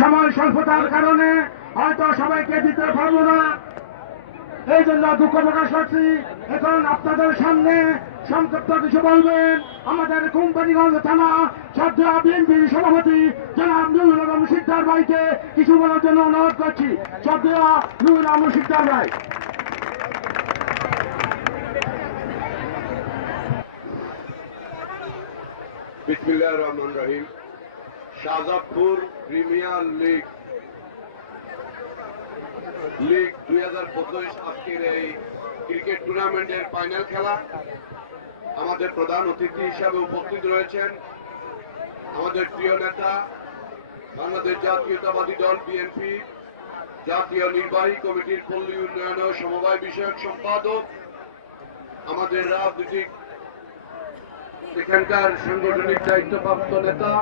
সময় স্বল্পতার কারণে হয়তো সবাইকে দিতে পারব না। এই জন্য দুঃখ প্রকাশ করছি। এখন আপনাদের সামনে সংক্ষিপ্ত কিছু বলবেন। আমাদের কোম্পানিগঞ্জ থানা সদ্য বিএনপি সভাপতি জনাব নুরুল আলম সিদ্ধার ভাইকে কিছু বলার জন্য অনুরোধ করছি। সদ্য নুরুল আলম সিদ্ধার ভাই। বিসমিল্লাহ রহমান রহিম। Shahjadpur premier league. লিগ দুই হাজার পঁচিশ আজকের এই ক্রিকেট টুর্নামেন্টের ফাইনাল খেলা। আমাদের প্রধান অতিথি হিসাবে উপস্থিত রয়েছেন আমাদের প্রিয় নেতা, বাংলাদেশ জাতীয়তাবাদী দল বিএনপি, জাতীয় নির্বাহী কমিটির পল্লী উন্নয়ন ও সমবায় বিষয়ক সম্পাদক, আমাদের রাজনৈতিক সেখানকার সাংগঠনিক দায়িত্বপ্রাপ্ত নেতা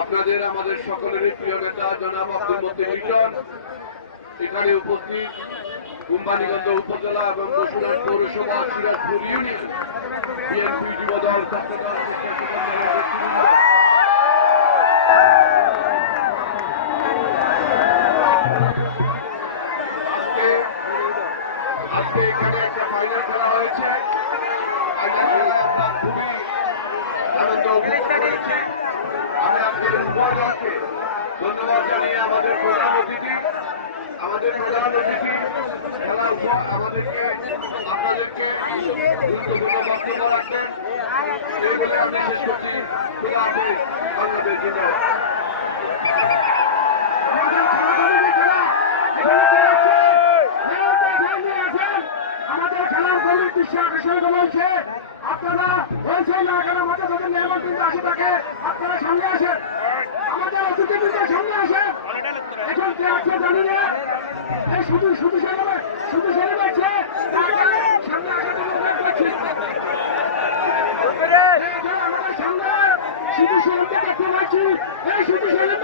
আপনাদের আমাদের সকলেরই প্রিয় নেতা জনাব আব্দুল মতিন লিটন এখানে উপস্থিত কুম্বানীগঞ্জ উপজেলা এবং বসুরহাট পৌরসভা সিরাজপুর ইউনিয়ন বিএনপি যুবদল ছাত্রদল আজকে এখানে একটা ফাইনাল খেলা হয়েছে ফাইনাল খেলায় আমরা খুবই আনন্দ ধন্যবাদ আমাদের প্রধান অতিথি আমাদের প্রধান অতিথি খেলা আপনাদেরকে গুরুত্বপূর্ণ বক্তব্য বলে আমি শেষ করছি বাংলাদেশ জিন্দাবাদ আমাদের খেলাধুলার খেলা এখানে কে আছে? মেয়রটা এখানে আছেন। আমাদের খেলার গৌরব আকর্ষণ রয়েছে আপনারা হয়েছে না কেন আমাদের যাদের মেহমান কিন্তু আসে থাকে। আপনারা সামনে আসেন। আমাদের অতিথিবৃন্দ সামনে আসেন। এখন কে আছে জানি না। এই শুধু শুধু সেরে শুধু সেরে তাকে সামনে আসার আমাদের সামনে, শুধু সেরেনকে দেখতে পাচ্ছি এই শুধু সেরেনটা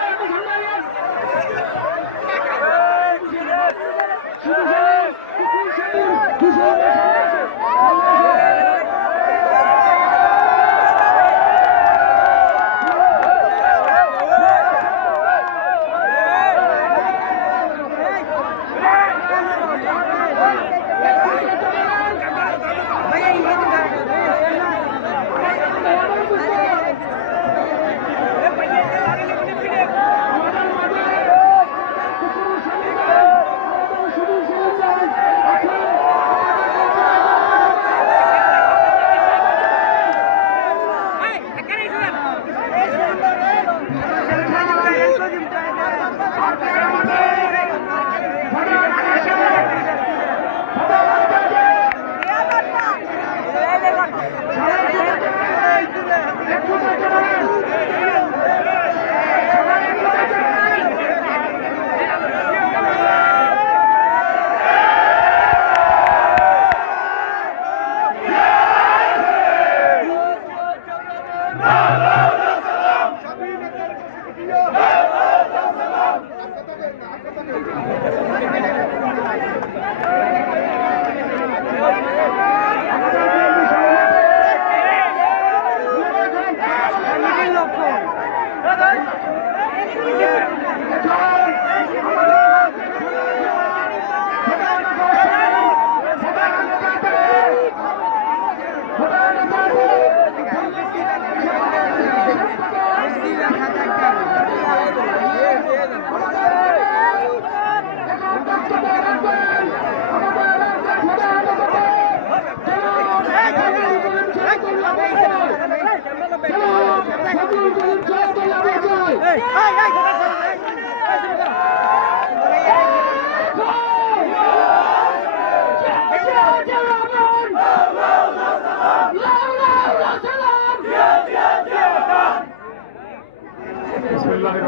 বিসমিল্লাহির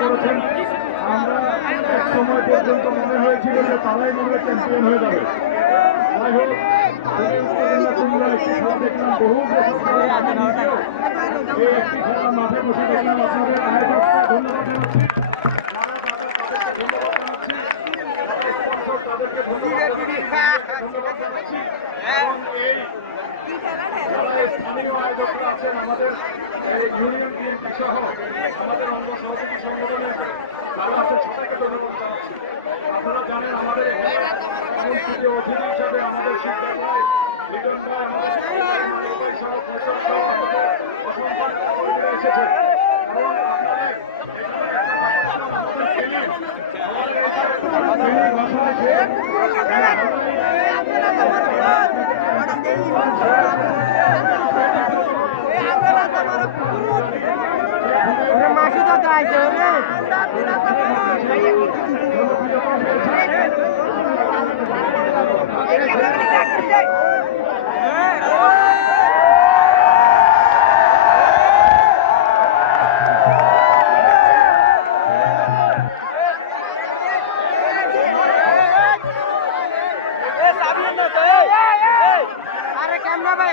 করেছেন আমরা এক সময় পর্যন্ত মনে হয়েছিল যে তারাই মনে চ্যাম্পিয়ন জানাচ্ছি তাদেরকে ধন্যবাদ জানাচ্ছি এবং এই যারা এই স্থানীয় আয়োজকরা আছেন, আমাদের ইউনিয়ন বিএনপি সহ আমাদের অঙ্গ সহযোগী সংগঠনের তারা আছেন সবাইকে ধন্যবাদ আপনারা জানেন আমাদের সংস্কৃতি অধীন হিসাবে আমাদের শিক্ষা ভাই লিটন ভাই, আমাদের সহ সহ আমাদের অসংখ্য কর্মীরা ভাই।